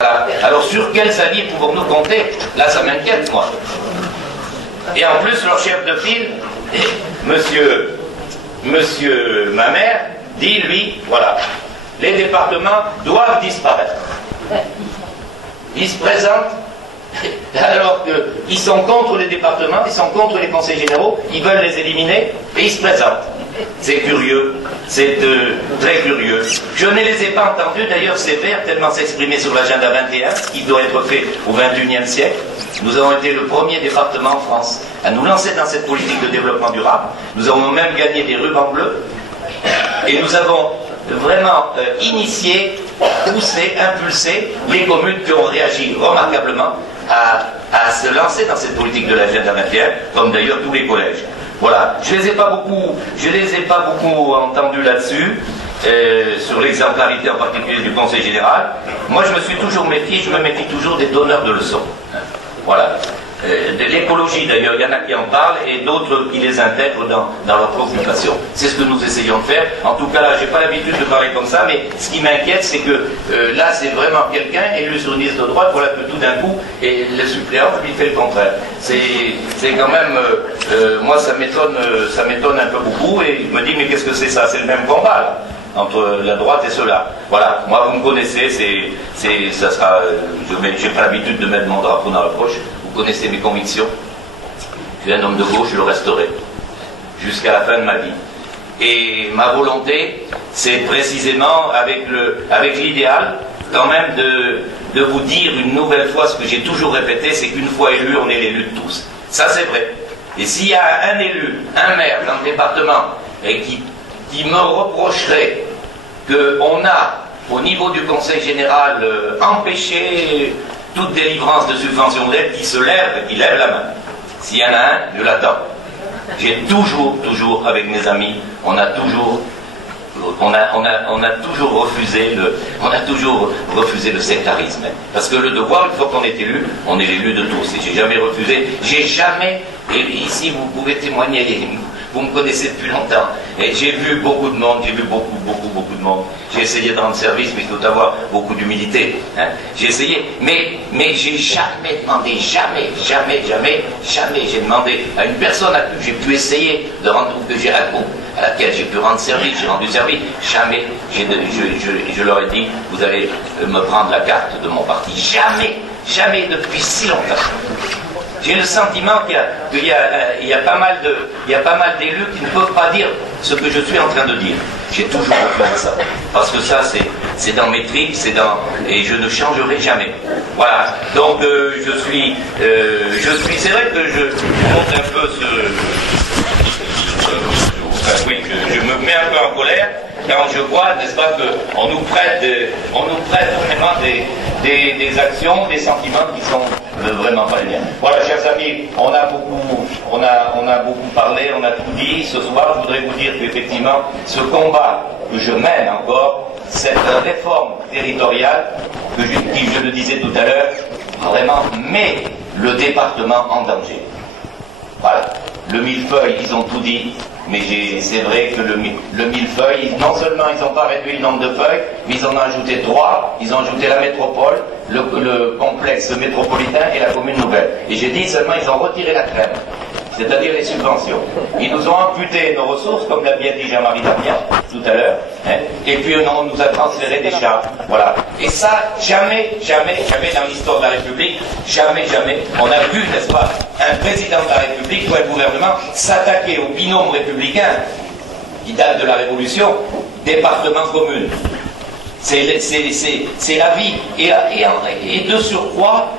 Voilà. Alors sur quels alliés pouvons-nous compter? Là, ça m'inquiète, moi. Et en plus, leur chef de file, monsieur Mamère, dit, lui, voilà, les départements doivent disparaître. Ils se présentent, alors qu'ils sont contre les départements, ils sont contre les conseils généraux, ils veulent les éliminer, et ils se présentent. C'est curieux, c'est très curieux. Je ne les ai pas entendus, d'ailleurs, sévères, tellement s'exprimer sur l'agenda 21, ce qui doit être fait au XXIe siècle. Nous avons été le premier département en France à nous lancer dans cette politique de développement durable. Nous avons même gagné des rubans bleus. Et nous avons vraiment initié, poussé, impulsé les communes qui ont réagi remarquablement à se lancer dans cette politique de l'agenda 21, comme d'ailleurs tous les collèges. Voilà, je les ai pas beaucoup entendus là-dessus, sur l'exemplarité en particulier du Conseil général. Moi, je me suis toujours méfié, je me méfie toujours des donneurs de leçons. Voilà. De l'écologie, d'ailleurs, il y en a qui en parlent et d'autres qui les intègrent dans leurs préoccupations. C'est ce que nous essayons de faire. En tout cas, là, j'ai pas l'habitude de parler comme ça, mais ce qui m'inquiète, c'est que là, c'est vraiment quelqu'un élu sur une liste de droite, voilà que tout d'un coup, et le suppléant lui fait le contraire. C'est quand même, moi, ça m'étonne un peu beaucoup, et je me dis, mais qu'est-ce que c'est ça? C'est le même combat, là, entre la droite et ceux-là. Voilà, moi, vous me connaissez, ça sera, j'ai pas l'habitude de mettre mon drapeau dans la poche. Vous connaissez mes convictions. Je suis un homme de gauche, je le resterai jusqu'à la fin de ma vie. Et ma volonté, c'est précisément avec l'idéal, quand même, de vous dire une nouvelle fois ce que j'ai toujours répété, c'est qu'une fois élu, on est l'élu de tous. Ça, c'est vrai. Et s'il y a un élu, un maire dans le département, et qui me reprocherait qu'on a, au niveau du Conseil général, empêché toute délivrance de subventions d'aide, qui se lève, qui lève la main. S'il y en a un, je l'attends. J'ai toujours, avec mes amis, on a toujours refusé le sectarisme. Parce que le devoir, une fois qu'on est élu, on est l'élu de tous. Et j'ai jamais refusé, et ici vous pouvez témoigner, vous me connaissez depuis longtemps, et j'ai vu beaucoup de monde, beaucoup de monde. J'ai essayé de rendre service, mais il faut avoir beaucoup d'humilité. Hein. J'ai essayé, mais j'ai jamais demandé, jamais j'ai demandé à une personne à qui j'ai pu essayer de rendre, à laquelle j'ai pu rendre service, j'ai rendu service, jamais je leur ai dit, vous allez me prendre la carte de mon parti. Jamais depuis si longtemps. J'ai le sentiment qu'il y a pas mal d'élus qui ne peuvent pas dire ce que je suis en train de dire. J'ai toujours refusé ça. Parce que ça, c'est dans mes tripes, et je ne changerai jamais. Voilà. Donc, c'est vrai que je monte un peu oui, je me mets un peu en colère quand je vois, n'est-ce pas, qu'on nous prête vraiment des actions, des sentiments qui sont vraiment pas les miens. Voilà, chers amis, on a beaucoup parlé, on a tout dit. Ce soir, je voudrais vous dire qu'effectivement, ce combat que je mène encore, cette réforme territoriale, qui, je le disais tout à l'heure, vraiment met le département en danger. Voilà. Le millefeuille, ils ont tout dit, mais c'est vrai que le millefeuille, non seulement ils n'ont pas réduit le nombre de feuilles, mais ils en ont ajouté 3, ils ont ajouté la métropole, le complexe métropolitain et la commune nouvelle. Et j'ai dit seulement ils ont retiré la crème, c'est-à-dire les subventions. Ils nous ont amputé nos ressources, comme l'a bien dit Jean-Marie Damien tout à l'heure, hein, et puis on nous a transféré des charges. Voilà. Et ça, jamais dans l'histoire de la République, jamais, on a vu, n'est-ce pas, un président de la République ou un gouvernement s'attaquer au binôme républicain qui date de la Révolution, département-commune. C'est la vie. Et de surcroît,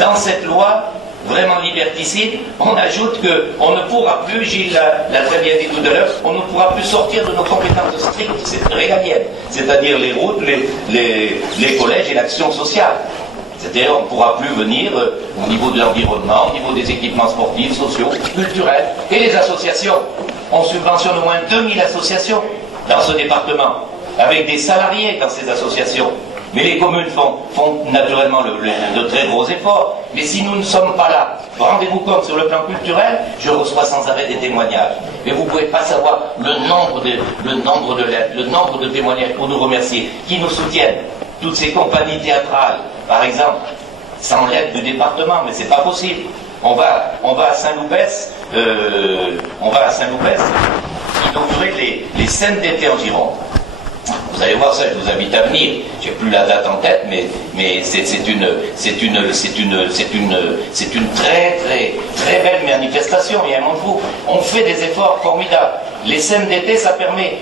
dans cette loi, vraiment liberticide, on ajoute qu'on ne pourra plus, Gilles l'a très bien dit tout à l'heure, on ne pourra plus sortir de nos compétences strictes, c'est régaliennes, c'est-à-dire les routes, les collèges et l'action sociale. C'est-à-dire on ne pourra plus venir au niveau de l'environnement, au niveau des équipements sportifs, sociaux, culturels, et les associations. On subventionne au moins 2000 associations dans ce département, avec des salariés dans ces associations. Mais les communes font naturellement de très gros efforts. Mais si nous ne sommes pas là, rendez-vous compte, sur le plan culturel, je reçois sans arrêt des témoignages. Mais vous ne pouvez pas savoir le nombre de lettres, le nombre de témoignages pour nous remercier, qui nous soutiennent. Toutes ces compagnies théâtrales, par exemple, sans l'aide du département, mais c'est pas possible. On va à Saint-Loupès, inaugurer les scènes d'été en Gironde. Vous allez voir ça, je vous invite à venir. J'ai plus la date en tête, mais c'est une très belle manifestation. Il y a un monde fou. On fait des efforts formidables. Les scènes d'été, ça permet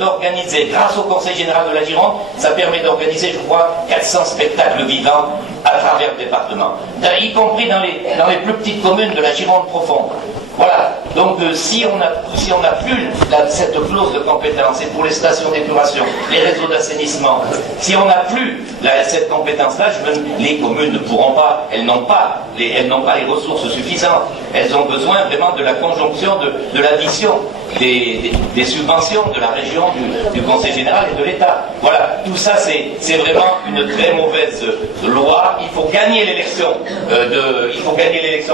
d'organiser, grâce au Conseil général de la Gironde, ça permet d'organiser, je crois, 400 spectacles vivants à travers le département, y compris dans les plus petites communes de la Gironde profonde. Voilà. Donc si on n'a plus cette clause de compétence, et pour les stations d'épuration, les réseaux d'assainissement, si on n'a plus cette compétence-là, les communes ne pourront pas, elles n'ont pas les ressources suffisantes. Elles ont besoin vraiment de la conjonction de l'addition des subventions de la région, du Conseil général et de l'État. Voilà, tout ça c'est vraiment une très mauvaise loi. Il faut gagner l'élection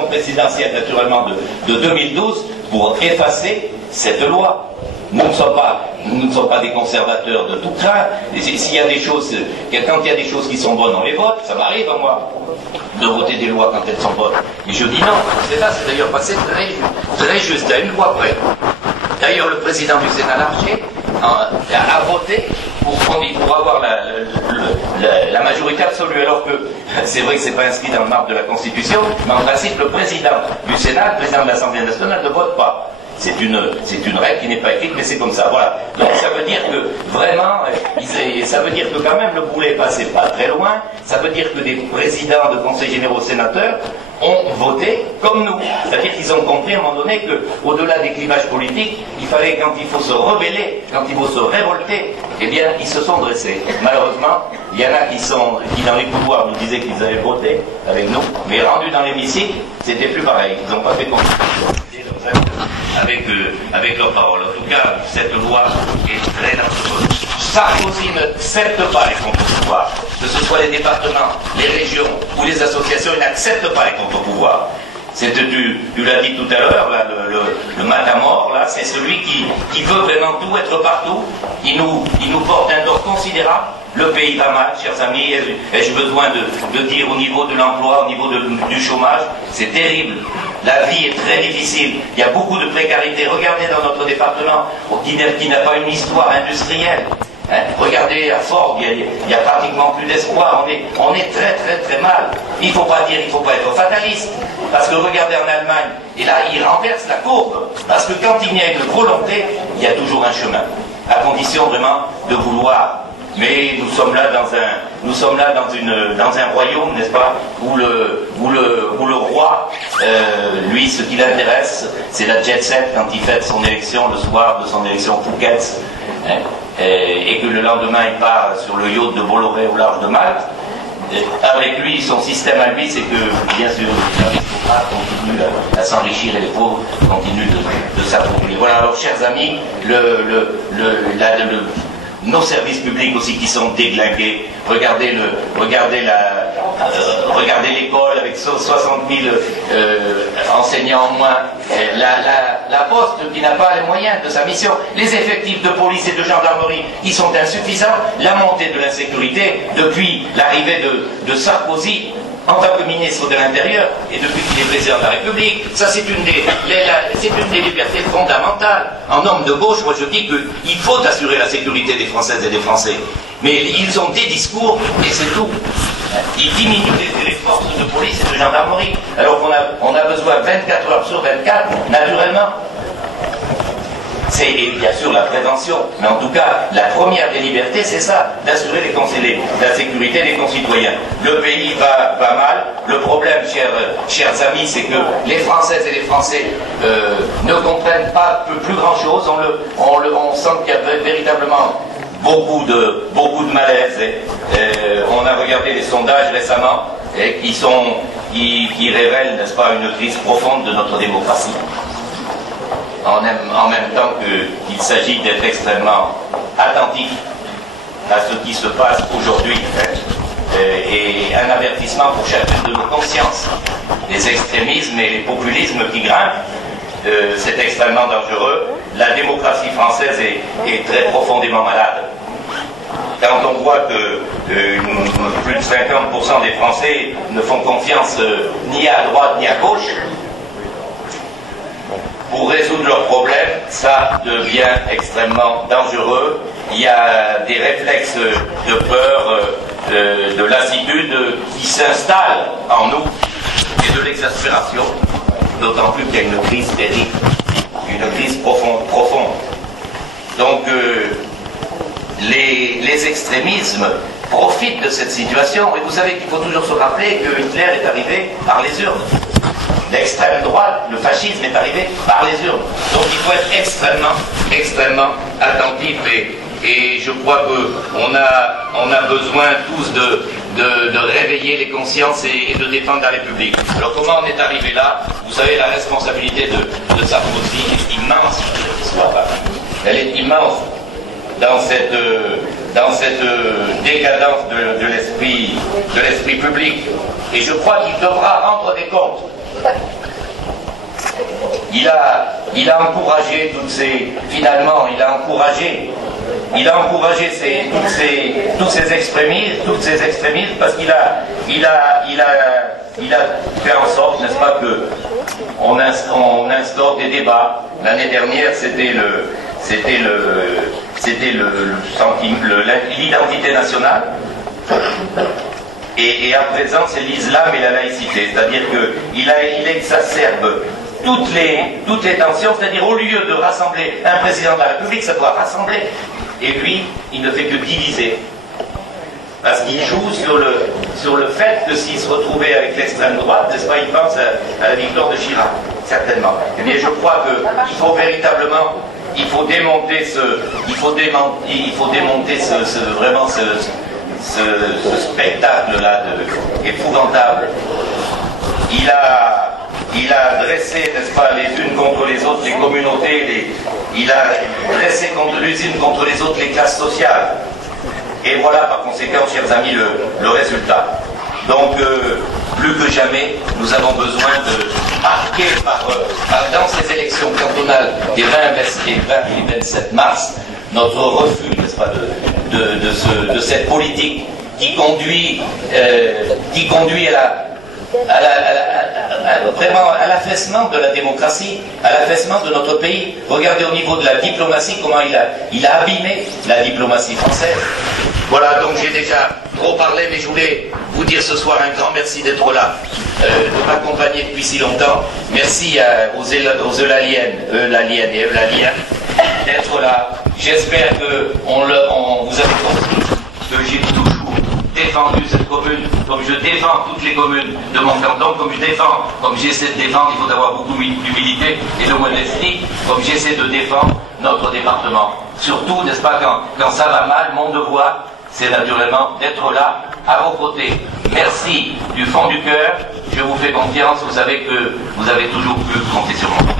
présidentielle naturellement de 2012 pour effacer cette loi. Nous ne sommes pas des conservateurs de tout craint. S'il y a des choses, quand il y a des choses qui sont bonnes, on les vote. Ça m'arrive à moi de voter des lois quand elles sont bonnes. Et je dis non. C'est d'ailleurs passé très juste, à une loi près. D'ailleurs, le président du Sénat Larcher a voté pour avoir la majorité absolue, alors que c'est vrai que c'est pas inscrit dans le marbre de la Constitution, mais en principe, le président du Sénat, le président de l'Assemblée nationale ne vote pas. C'est une règle qui n'est pas écrite, mais c'est comme ça, voilà. Donc ça veut dire que vraiment, ça veut dire que quand même le boulet est passé pas très loin, ça veut dire que des présidents de conseils généraux sénateurs ont voté comme nous. C'est-à-dire qu'ils ont compris à un moment donné qu'au-delà des clivages politiques, il fallait, quand il faut se rebeller, quand il faut se révolter, eh bien, ils se sont dressés. Malheureusement, il y en a qui dans les couloirs nous disaient qu'ils avaient voté avec nous, mais rendus dans l'hémicycle, c'était plus pareil. Ils n'ont pas fait confiance avec leurs paroles. En tout cas, cette loi est très dangereuse. Sarkozy n'accepte pas les contre-pouvoirs, que ce soit les départements, les régions ou les associations, il n'accepte pas les contre-pouvoirs. Tu l'as dit tout à l'heure, le matamor, là, c'est celui qui veut vraiment tout être partout. Il nous porte un tort considérable. Le pays va mal, chers amis. Ai-je besoin de dire au niveau de l'emploi, au niveau du chômage, c'est terrible. La vie est très difficile. Il y a beaucoup de précarité. Regardez dans notre département, qui n'a pas une histoire industrielle. Regardez à Ford, il y a pratiquement plus d'espoir. On est très très très mal. Il ne faut pas être fataliste. Parce que regardez en Allemagne, et là il renverse la courbe. Parce que quand il y a une volonté, il y a toujours un chemin. À condition vraiment de vouloir. Mais nous sommes là dans un royaume, n'est-ce pas, où le roi, lui, ce qui l'intéresse, c'est la jet set quand il fête son élection le soir de son élection Phuket, et que le lendemain il part sur le yacht de Bolloré au large de Malte. Avec lui, son système à lui, c'est que, bien sûr, les aristocrates continuent à s'enrichir et les pauvres continuent de s'approprier. Voilà, alors, chers amis, nos services publics aussi qui sont déglingués. Regardez l'école avec 60 000 enseignants en moins. La Poste qui n'a pas les moyens de sa mission. Les effectifs de police et de gendarmerie qui sont insuffisants. La montée de l'insécurité depuis l'arrivée de Sarkozy en tant que ministre de l'Intérieur et depuis qu'il est président de la République. Ça, c'est une des libertés fondamentales. En homme de gauche, moi je dis qu'il faut assurer la sécurité des Françaises et des Français. Mais ils ont des discours et c'est tout. Ils diminuent les forces de police et de gendarmerie. Alors qu'on a besoin 24 heures sur 24, naturellement. C'est bien sûr la prévention, mais en tout cas, la première des libertés, c'est ça, d'assurer la sécurité des concitoyens. Le pays va mal. Le problème, chers amis, c'est que les Françaises et les Français ne comprennent pas plus grand-chose. On sent qu'il y a véritablement beaucoup de malaise. On a regardé les sondages récemment qui révèlent, n'est-ce pas, une crise profonde de notre démocratie. En même temps qu'il s'agit d'être extrêmement attentif à ce qui se passe aujourd'hui et un avertissement pour chacune de nos consciences. Les extrémismes et les populismes qui grimpent, c'est extrêmement dangereux. La démocratie française est très profondément malade. quand on voit que plus de 50% des Français ne font confiance ni à droite ni à gauche, pour résoudre leurs problèmes, ça devient extrêmement dangereux. Il y a des réflexes de peur, de lassitude qui s'installent en nous, et de l'exaspération, d'autant plus qu'il y a une crise terrible, une crise profonde. Donc les extrémismes profitent de cette situation, et vous savez qu'il faut toujours se rappeler que Hitler est arrivé par les urnes. L'extrême droite, le fascisme est arrivé par les urnes. Donc il faut être extrêmement attentif, et je crois qu'on a besoin tous de réveiller les consciences et de défendre la République. Alors comment on est arrivé là? Vous savez, la responsabilité de Sarkozy est immense. Elle est immense dans cette décadence de l'esprit public. Et je crois qu'il devra rendre des comptes. Il a encouragé finalement, il a encouragé tous ces extrémistes, parce qu'il a fait en sorte, n'est-ce pas, qu'on instaure des débats. L'année dernière, c'était l'identité nationale. Et à présent, c'est l'islam et la laïcité. C'est-à-dire qu'il exacerbe toutes les tensions. C'est-à-dire, au lieu de rassembler un président de la République, ça doit rassembler. Et lui, il ne fait que diviser. Parce qu'il joue sur le fait que s'il se retrouvait avec l'extrême droite, n'est-ce pas, il pense à la victoire de Chirac, certainement. Eh bien, je crois qu'il faut véritablement, il faut démonter vraiment ce spectacle-là épouvantable. Il a dressé, n'est-ce pas, les unes contre les autres, les communautés, il a dressé les unes contre les autres les classes sociales. Et voilà, par conséquent, chers amis, le résultat. Donc, plus que jamais, nous avons besoin de marquer dans ces élections cantonales des 20 et 27 mars, notre refus, n'est-ce pas, de cette politique qui conduit vraiment à l'affaissement de la démocratie, à l'affaissement de notre pays. Regardez au niveau de la diplomatie comment il a abîmé la diplomatie française. Voilà, donc j'ai déjà trop parlé, mais je voulais vous dire ce soir un grand merci d'être là, de m'accompagner depuis si longtemps. Merci aux Eulaliennes et Eulaliens d'être là. J'espère que vous avez compris que j'ai toujours défendu cette commune, comme je défends toutes les communes de mon canton, comme j'essaie de défendre, il faut avoir beaucoup d'humilité et de modestie, comme j'essaie de défendre notre département. Surtout, n'est-ce pas, quand ça va mal, mon devoir, c'est naturellement d'être là, à vos côtés. Merci du fond du cœur, je vous fais confiance, vous savez que vous avez toujours pu compter sur moi.